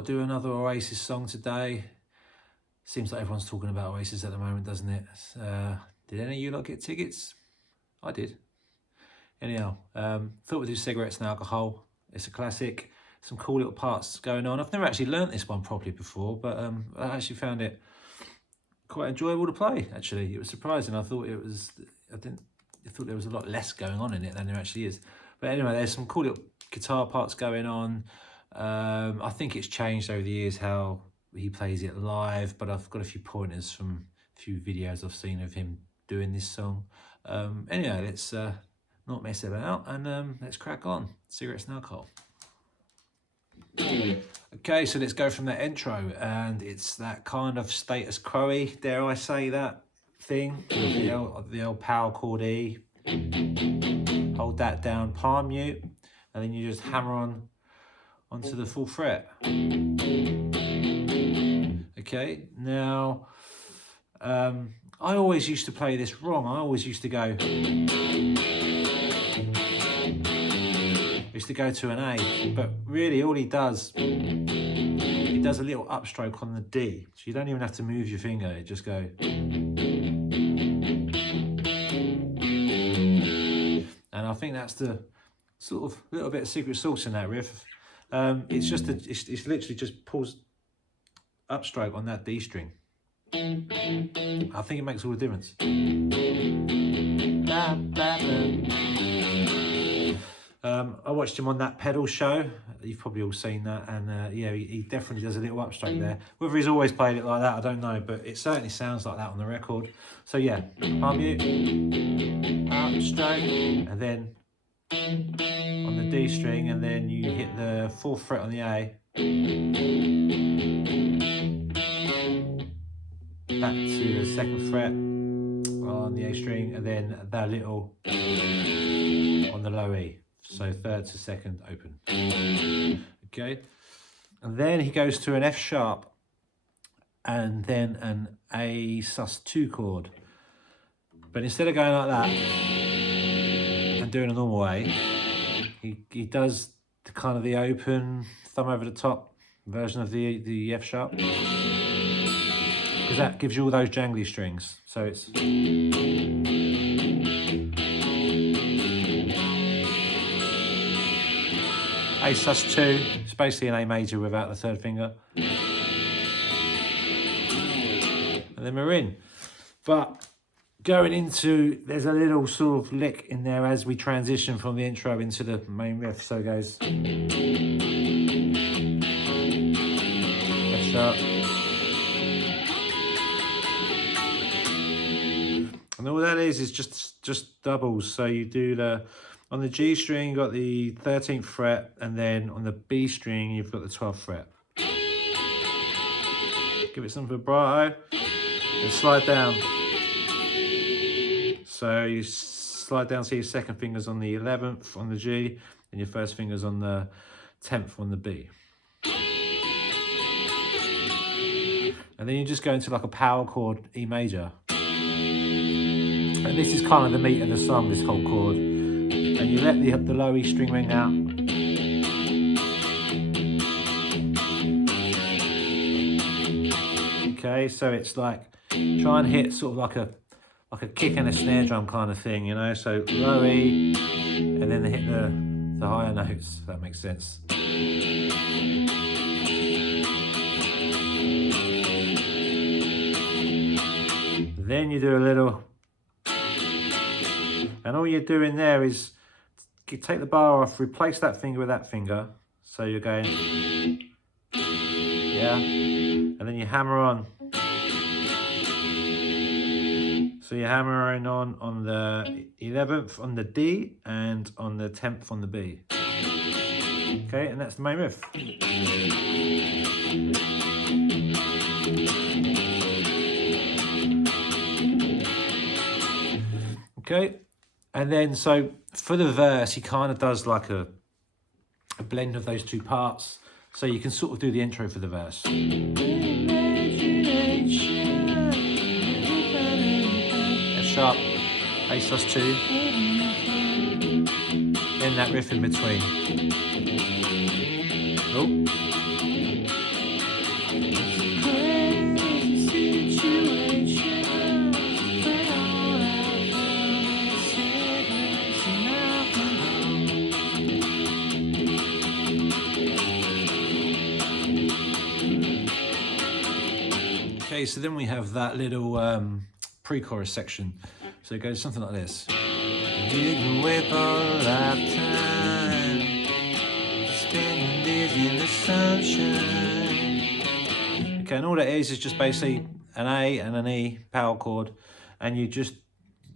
thought I'd do another Oasis song today. Seems like everyone's talking about Oasis at the moment, doesn't it? Did any of you lot get tickets? I did. Anyhow, thought we'd do Cigarettes and Alcohol. It's a classic. Some cool little parts going on. I've never actually learnt this one properly before, but I actually found it quite enjoyable to play. Actually, it was surprising. I thought it was. I thought there was a lot less going on in it than there actually is. But anyway, there's some cool little guitar parts going on. I think it's changed over the years how he plays it live, but I've got a few pointers from a few videos I've seen of him doing this song. Anyway, let's not mess about and let's crack on. Cigarettes and Alcohol. Okay, so let's go from that intro, and it's that kind of status quo-y, dare I say that thing, the old power chord E. Hold that down, palm mute, and then you just hammer on onto the full fret. Okay, now I always used to play this wrong. I always used to go to an A, but really all he does a little upstroke on the D, so you don't even have to move your finger, you just go. And I think that's the sort of little bit of secret sauce in that riff. It's literally just pulls upstroke on that D string. I think it makes all the difference. I watched him on that pedal show. You've probably all seen that, and yeah, he definitely does a little upstroke there. Whether he's always played it like that, I don't know, but it certainly sounds like that on the record. So yeah, palm mute, upstroke, and then on the D string, and then you hit the 4th fret on the A, back to the 2nd fret on the A string, and then that little on the low E. So 3rd to 2nd open. Okay, and then he goes to an F sharp and then an A sus2 chord. But instead of going like that and doing a normal A, he does the kind of the open thumb over the top version of the F sharp, because that gives you all those jangly strings. So it's A sus2, it's basically an A major without the 3rd finger. And then we're in. But going into, there's a little sort of lick in there as we transition from the intro into the main riff. So it goes F sharp. And all that is just doubles. So you do on the G string, you've got the 13th fret, and then on the B string, you've got the 12th fret. Give it some vibrato, and slide down. So you slide down, so your 2nd finger's on the 11th on the G, and your 1st finger's on the 10th on the B. And then you just go into like a power chord E major. And this is kind of the meat of the song, this whole chord. And you let the low E string ring out. Okay, so it's like try and hit sort of like a kick and a snare drum kind of thing, you know. So low E, and then they hit the higher notes. If that makes sense. Then you do a little, and all you're doing there is you take the bar off, replace that finger with that finger. So you're going, yeah, and then you hammer on. So you're hammering on the 11th on the D and on the 10th on the B. Okay, and that's the main riff. Okay, and then so for the verse, he kind of does like a blend of those two parts. So you can sort of do the intro for the verse. F sharp, A sus2, then that riff in between. Oh. Okay, so then we have that little pre-chorus section. So it goes something like this. You can wait for a lifetime, spending days in the sunshine. Okay, and all that is just basically an A and an E power chord, and you just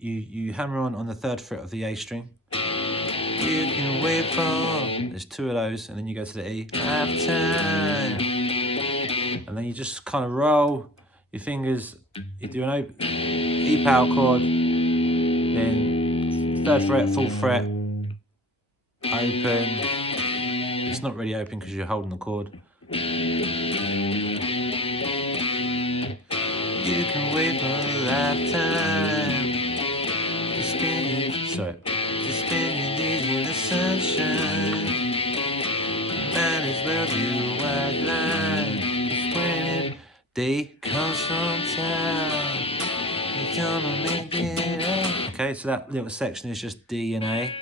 you hammer on the 3rd fret of the A string. You can wait for, there's 2 of those, and then you go to the E, lifetime, and then you just kind of roll your fingers. You do an E power chord, then 3rd fret, 4th fret, open. It's not really open because you're holding the chord. You can wait for a lifetime to spend your days in the sunshine. Might as well do a white line. When day comes from town, you're gonna make it up. Okay, so that little section is just D and A.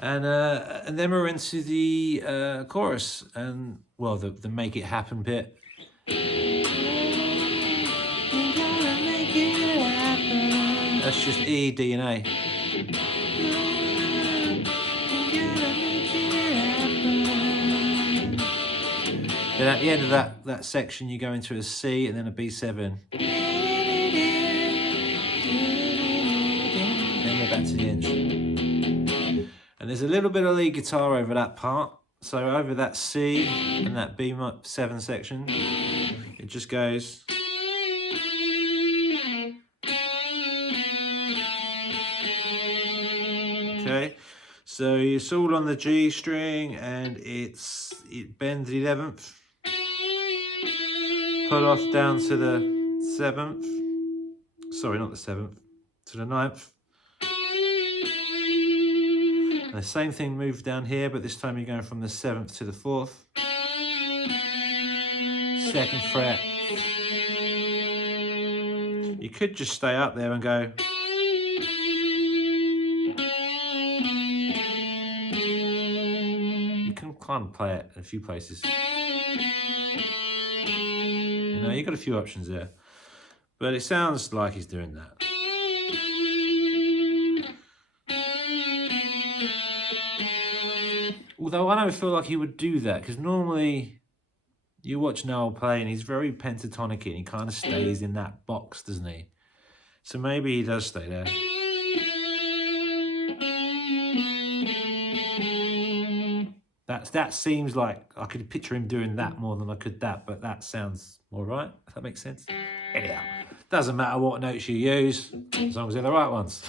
And then we're into the chorus, and well, the make it happen bit. That's just E, D, and A. Then at the end of that section, you go into a C and then a B7. Then we're back to the end. And there's a little bit of lead guitar over that part. So over that C and that B7 section, it just goes. Okay, so it's all on the G string and it bends the 11th, pull off down to the 7th, sorry, not the 7th, to the 9th. And the same thing moves down here, but this time you're going from the 7th to the 4th. 2nd fret. You could just stay up there and go. You can kind of play it in a few places. You know, you've got a few options there. But it sounds like he's doing that. Although I don't feel like he would do that, because normally you watch Noel play and he's very pentatonic and he kind of stays in that box, doesn't he? So maybe he does stay there. That seems like I could picture him doing that more than I could that, but that sounds all right, if that makes sense. Anyhow, doesn't matter what notes you use, as long as they're the right ones.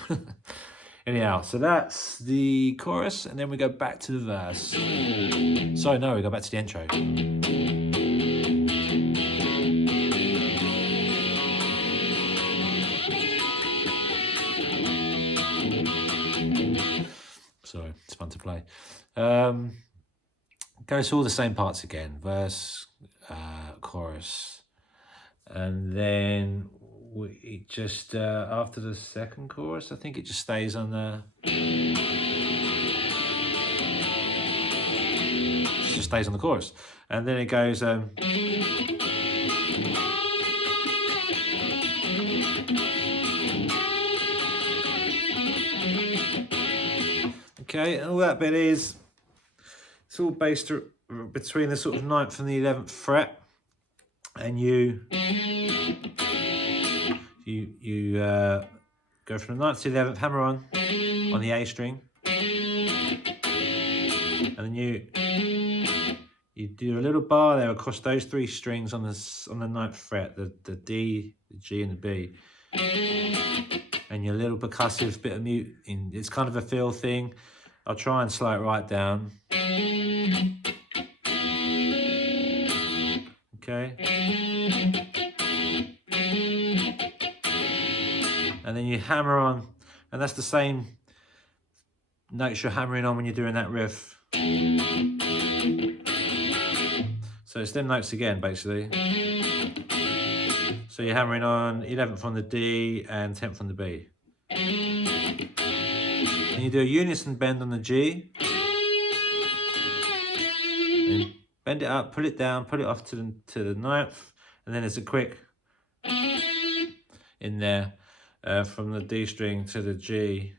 Anyhow, so that's the chorus, and then we go back to the verse. Sorry, no, we go back to the intro. Sorry, it's fun to play. Goes through all the same parts again, verse, chorus, and then it just after the 2nd chorus, I think it just stays on the. It just stays on the chorus, and then it goes. Okay, and all that bit is. It's all based between the sort of 9th and the 11th fret, and you go from the 9th to the 11th, hammer on the A string, and then you do a little bar there across those 3 strings on the 9th fret, the D, the G, and the B, and your little percussive bit of mute. It's kind of a feel thing. I'll try and slow it right down. Okay. And then you hammer on, and that's the same notes you're hammering on when you're doing that riff. So it's them notes again, basically. So you're hammering on 11th on the D and 10th on the B. And you do a unison bend on the G. And bend it up, pull it down, put it off to the 9th, and then there's a quick in there from the D string to the G.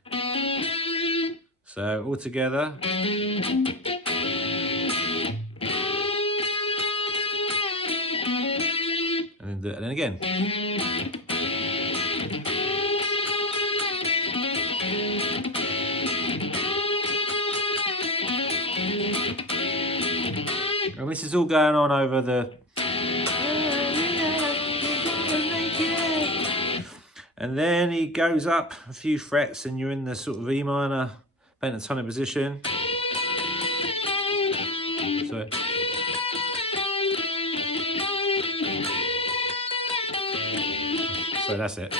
So all together. And then do it, and then again. And this is all going on over the. And then he goes up a few frets and you're in the sort of E minor pentatonic position. So that's it.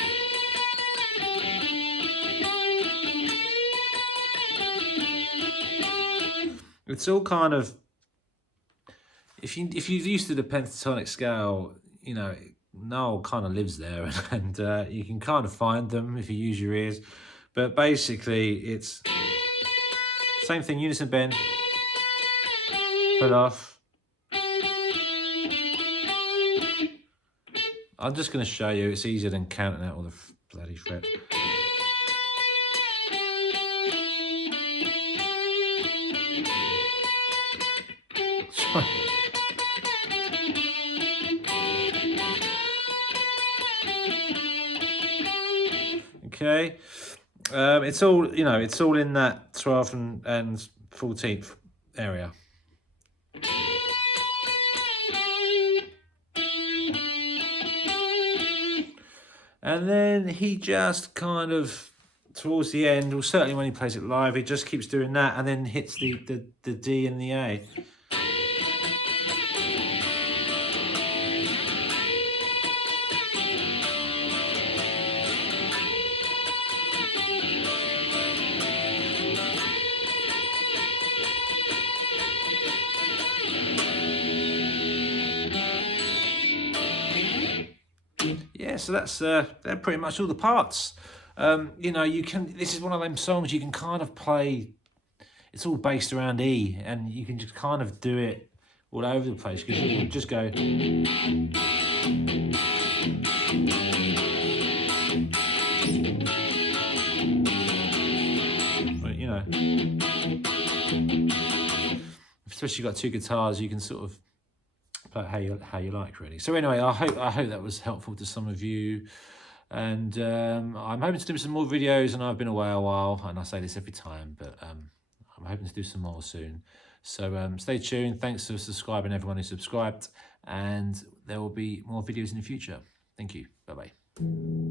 It's all kind of, if you're used to the pentatonic scale, you know, Noel kind of lives there, and you can kind of find them if you use your ears. But basically, it's same thing: unison bend, pull off. I'm just going to show you. It's easier than counting out all the bloody frets. Okay, it's all, you know, it's all in that 12th and 14th area. And then he just kind of, towards the end, or certainly when he plays it live, he just keeps doing that and then hits the D and the A. Yeah, so they're pretty much all the parts. You know, you can. This is one of them songs you can kind of play. It's all based around E, and you can just kind of do it all over the place because you can just go. Well, you know, especially got two guitars, you can sort of. But how you like, really. So anyway, I hope that was helpful to some of you, and I'm hoping to do some more videos. And I've been away a while, and I say this every time, but I'm hoping to do some more soon. So stay tuned. Thanks for subscribing, everyone who subscribed, and there will be more videos in the future. Thank you. Bye bye.